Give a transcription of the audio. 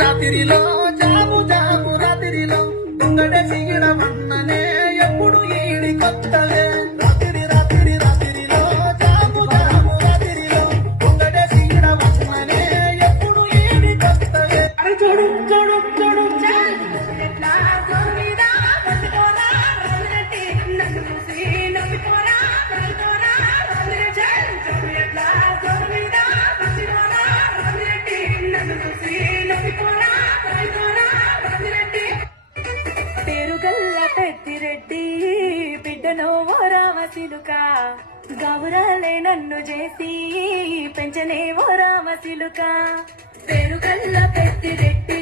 రాత్రిలో జాము జాము రాత్రిలో ముంగడ సిగిడ మన్ననే ఎప్పుడు ఈడి కొత్తలే రాత్రి రాత్రి రాత్రిలో జాము జాము రాత్రిలో ముంగడ సిగిడ మన్ననే ఎప్పుడు ఈడి కొత్తలే అరే చూడు చూడు చూడు ఎట్లా గోవిదా బతుకోరా రన్నటి నన్ను చూసి నవ్వుకోరా రన్నోరా రన్నటి ఎట్లా గోవిదా బతుకోరా రన్నటి నన్ను చూసి నవ్వుకోరా పెద్దిరెడ్డి బిడ్డను ఓరామసిలుక గౌరాలే నన్ను చేసి పెంచనే ఓరామసిలుక పెరుగల్ల పెద్దిరెడ్డి